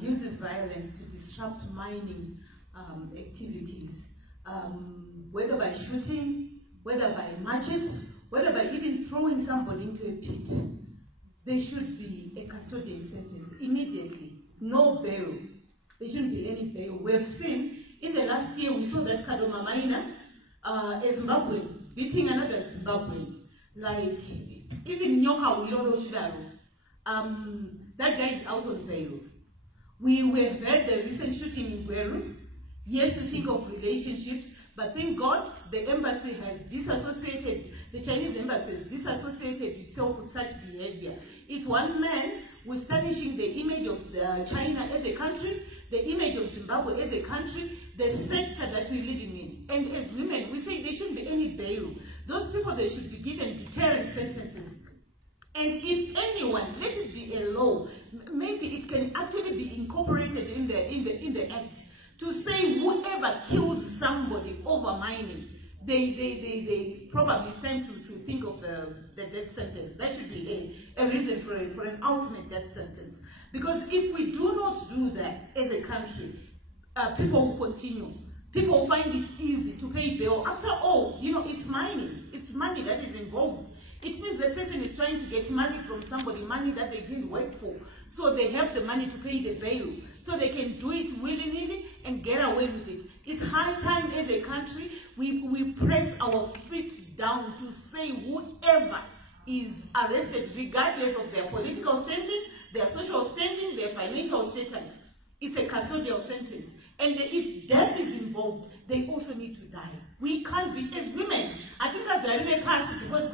uses violence to disrupt mining activities, whether by shooting, whether by machete, whether by even throwing somebody into a pit, there should be a custodial sentence immediately. No bail. There shouldn't be any bail. We have seen in the last year, we saw that Kadoma miner, a Zimbabwean, beating another Zimbabwean. Like, even Nyoka Wiroro Shidaro, that guy is out on bail. We have had the recent shooting in Gweru. Yes, we think of relationships, but thank God the embassy has disassociated, the Chinese embassy has disassociated itself with such behavior. It's one man who is tarnishing the image of China as a country, the image of Zimbabwe as a country, the sector that we're living in. And as women, we say there shouldn't be any bail. Those people, they should be given deterrent sentences. And if anyone, let it be a law, maybe it can actually be incorporated in the act to say whoever kills somebody over mining, they probably stand to think of the death sentence. That should be a reason for an ultimate death sentence. Because if we do not do that as a country, people will continue. People will find it easy to pay bail. After all, you know, it's mining. It's money that is involved. It means the person is trying to get money from somebody, money that they didn't work for. So they have the money to pay the bail. So they can do it willy-nilly and get away with it. It's high time as a country we press our feet down to say whoever is arrested, regardless of their political standing, their social standing, their financial status, it's a custodial sentence. And if death is involved, they also need to die. We can't be, as women, I think as I pass because